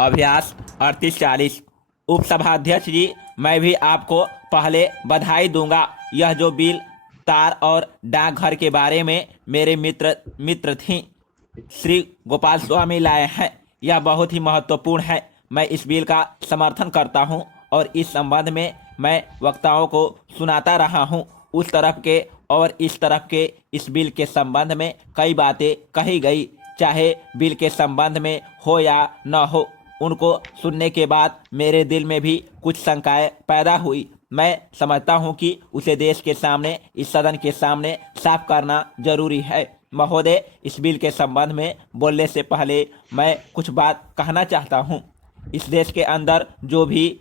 अभ्यास 3840। उपसभाध्यक्ष जी, मैं भी आपको पहले बधाई दूंगा। यह जो बिल तार और डाकघर के बारे में मेरे मित्र थी श्री गोपाल स्वामी लाए हैं, यह बहुत ही महत्वपूर्ण है। मैं इस बिल का समर्थन करता हूं और इस संबंध में मैं वक्ताओं को सुनाता रहा हूं। उस तरफ के और इस तरफ के इस बिल के संबंध में कई बातें कही गई, चाहे बिल के संबंध में हो या न हो। उनको सुनने के बाद मेरे दिल में भी कुछ शंकाएं पैदा हुई। मैं समझता हूं कि उसे देश के सामने, इस सदन के सामने साफ करना जरूरी है। महोदय, इस बिल के संबंध में बोलने से पहले मैं कुछ बात कहना चाहता हूं। इस देश के अंदर जो भी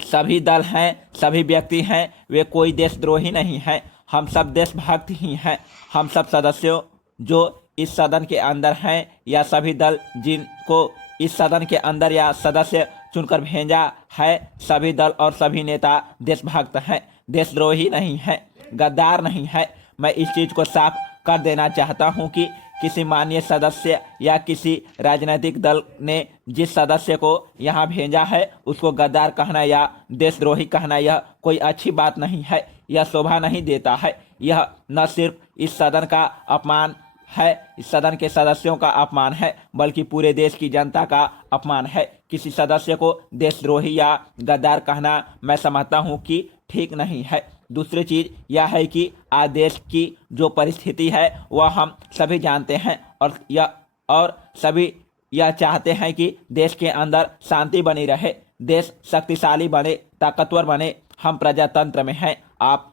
सभी दल हैं, सभी व्यक्ति हैं, वे कोई देशद्रोही नहीं हैं। हम सब देशभक्त ही हैं। हम सब सदस्यों जो इस सदन के अंदर हैं या सभी दल जिनको इस सदन के अंदर या सदस्य चुनकर भेजा है, सभी दल और सभी नेता देशभक्त हैं, देशद्रोही नहीं हैं, गद्दार नहीं है। मैं इस चीज़ को साफ कर देना चाहता हूं कि किसी माननीय सदस्य या किसी राजनीतिक दल ने जिस सदस्य को यहाँ भेजा है उसको गद्दार कहना या देशद्रोही कहना यह कोई अच्छी बात नहीं है। यह शोभा नहीं देता है। यह न सिर्फ इस सदन का अपमान है, इस सदन के सदस्यों का अपमान है, बल्कि पूरे देश की जनता का अपमान है। किसी सदस्य को देशद्रोही या गद्दार कहना मैं समझता हूँ कि ठीक नहीं है। दूसरी चीज़ यह है कि आज देश की जो परिस्थिति है वह हम सभी जानते हैं और सभी यह चाहते हैं कि देश के अंदर शांति बनी रहे, देश शक्तिशाली बने, ताकतवर बने। हम प्रजातंत्र में हैं, आप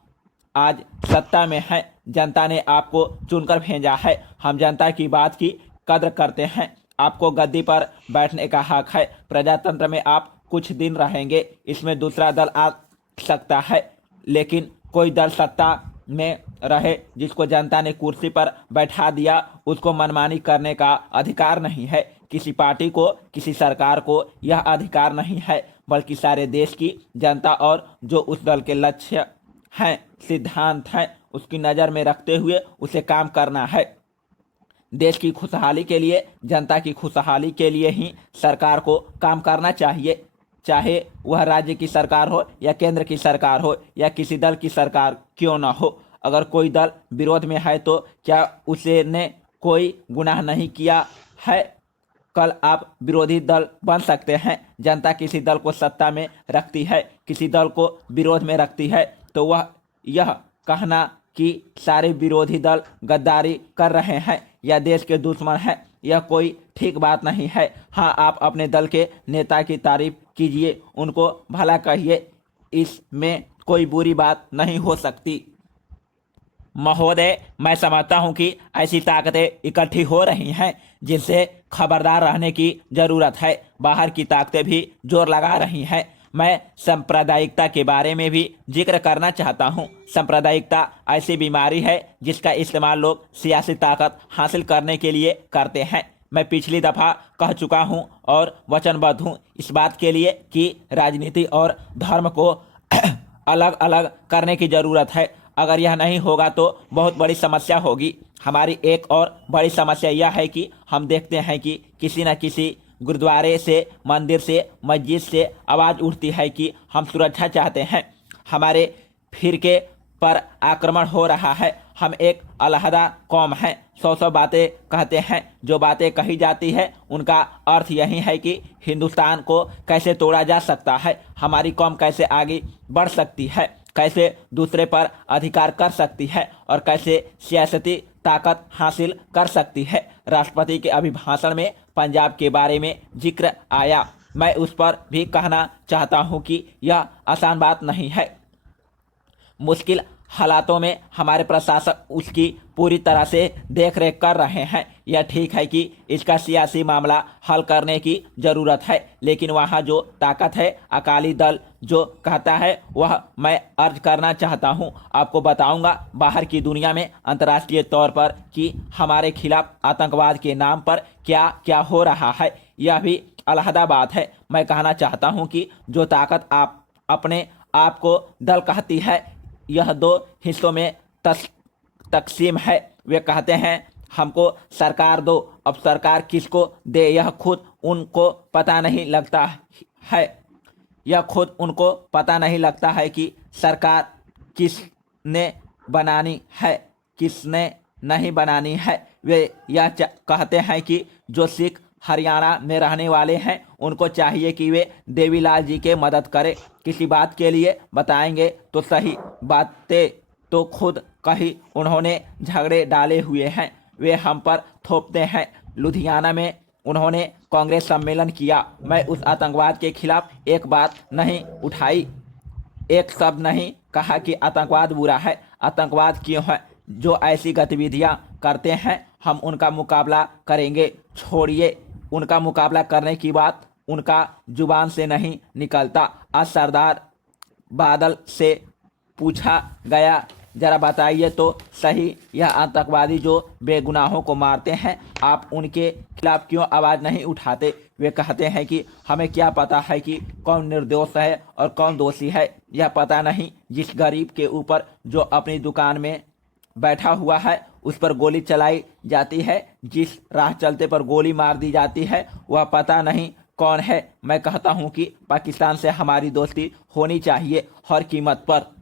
आज सत्ता में हैं, जनता ने आपको चुनकर भेजा है। हम जनता की बात की कद्र करते हैं। आपको गद्दी पर बैठने का हक है। प्रजातंत्र में आप कुछ दिन रहेंगे, इसमें दूसरा दल आ सकता है, लेकिन कोई दल सत्ता में रहे जिसको जनता ने कुर्सी पर बैठा दिया, उसको मनमानी करने का अधिकार नहीं है। किसी पार्टी को, किसी सरकार को यह अधिकार नहीं है, बल्कि सारे देश की जनता और जो उस दल के लक्ष्य हैं, सिद्धांत हैं, उसकी नज़र में रखते हुए उसे काम करना है। देश की खुशहाली के लिए, जनता की खुशहाली के लिए ही सरकार को काम करना चाहिए, चाहे वह राज्य की सरकार हो या केंद्र की सरकार हो या किसी दल की सरकार क्यों ना हो। अगर कोई दल विरोध में है तो क्या उसने कोई गुनाह नहीं किया है? कल आप विरोधी दल बन सकते हैं। जनता किसी दल को सत्ता में रखती है, किसी दल को विरोध में रखती है, तो वह यह कहना कि सारे विरोधी दल गद्दारी कर रहे हैं या देश के दुश्मन हैं, यह कोई ठीक बात नहीं है। हाँ, आप अपने दल के नेता की तारीफ कीजिए, उनको भला कहिए, इसमें कोई बुरी बात नहीं हो सकती। महोदय, मैं समझता हूं कि ऐसी ताकतें इकट्ठी हो रही हैं जिनसे खबरदार रहने की जरूरत है। बाहर की ताकतें भी जोर लगा रही हैं। मैं सांप्रदायिकता के बारे में भी जिक्र करना चाहता हूं। सांप्रदायिकता ऐसी बीमारी है जिसका इस्तेमाल लोग सियासी ताकत हासिल करने के लिए करते हैं। मैं पिछली दफ़ा कह चुका हूं और वचनबद्ध हूं इस बात के लिए कि राजनीति और धर्म को अलग अलग करने की ज़रूरत है। अगर यह नहीं होगा तो बहुत बड़ी समस्या होगी। हमारी एक और बड़ी समस्या यह है कि हम देखते हैं कि किसी न किसी गुरुद्वारे से, मंदिर से, मस्जिद से आवाज़ उठती है कि हम सुरक्षा चाहते हैं, हमारे फिरके पर आक्रमण हो रहा है, हम एक अलहदा कौम हैं। 100 बातें कहते हैं। जो बातें कही जाती है उनका अर्थ यही है कि हिंदुस्तान को कैसे तोड़ा जा सकता है, हमारी कौम कैसे आगे बढ़ सकती है, कैसे दूसरे पर अधिकार कर सकती है और कैसे सियासती ताकत हासिल कर सकती है। राष्ट्रपति के अभिभाषण में पंजाब के बारे में जिक्र आया। मैं उस पर भी कहना चाहता हूं कि यह आसान बात नहीं है। मुश्किल हालातों में हमारे प्रशासक उसकी पूरी तरह से देखरेख कर रहे हैं। यह ठीक है कि इसका सियासी मामला हल करने की ज़रूरत है, लेकिन वहाँ जो ताकत है, अकाली दल जो कहता है, वह मैं अर्ज करना चाहता हूँ। आपको बताऊँगा बाहर की दुनिया में, अंतर्राष्ट्रीय तौर पर, कि हमारे खिलाफ आतंकवाद के नाम पर क्या क्या हो रहा है। यह भी अलहदा बात है। मैं कहना चाहता हूँ कि जो ताकत आप अपने आप को दल कहती है, यह 2 हिस्सों में तकसीम है। वे कहते हैं हमको सरकार दो। अब सरकार किसको दे यह खुद उनको पता नहीं लगता है, यह खुद उनको पता नहीं लगता है कि सरकार किसने बनानी है, किसने नहीं बनानी है। वे यह कहते हैं कि जो सिख हरियाणा में रहने वाले हैं उनको चाहिए कि वे देवीलाल जी के मदद करें। किसी बात के लिए बताएंगे तो सही बातें तो खुद कही उन्होंने झगड़े डाले हुए हैं, वे हम पर थोपते हैं। लुधियाना में उन्होंने कांग्रेस सम्मेलन किया, मैं उस आतंकवाद के खिलाफ एक बात नहीं उठाई, एक शब्द नहीं कहा कि आतंकवाद बुरा है। आतंकवाद क्यों है? जो ऐसी गतिविधियां करते हैं हम उनका मुकाबला करेंगे। छोड़िए उनका मुकाबला करने की बात, उनका जुबान से नहीं निकलता। आज सरदार बादल से पूछा गया, जरा बताइए तो सही, यह आतंकवादी जो बेगुनाहों को मारते हैं आप उनके खिलाफ क्यों आवाज़ नहीं उठाते? वे कहते हैं कि हमें क्या पता है कि कौन निर्दोष है और कौन दोषी है, यह पता नहीं। जिस गरीब के ऊपर जो अपनी दुकान में बैठा हुआ है उस पर गोली चलाई जाती है, जिस राह चलते पर गोली मार दी जाती है वह पता नहीं कौन है। मैं कहता हूं कि पाकिस्तान से हमारी दोस्ती होनी चाहिए हर कीमत पर।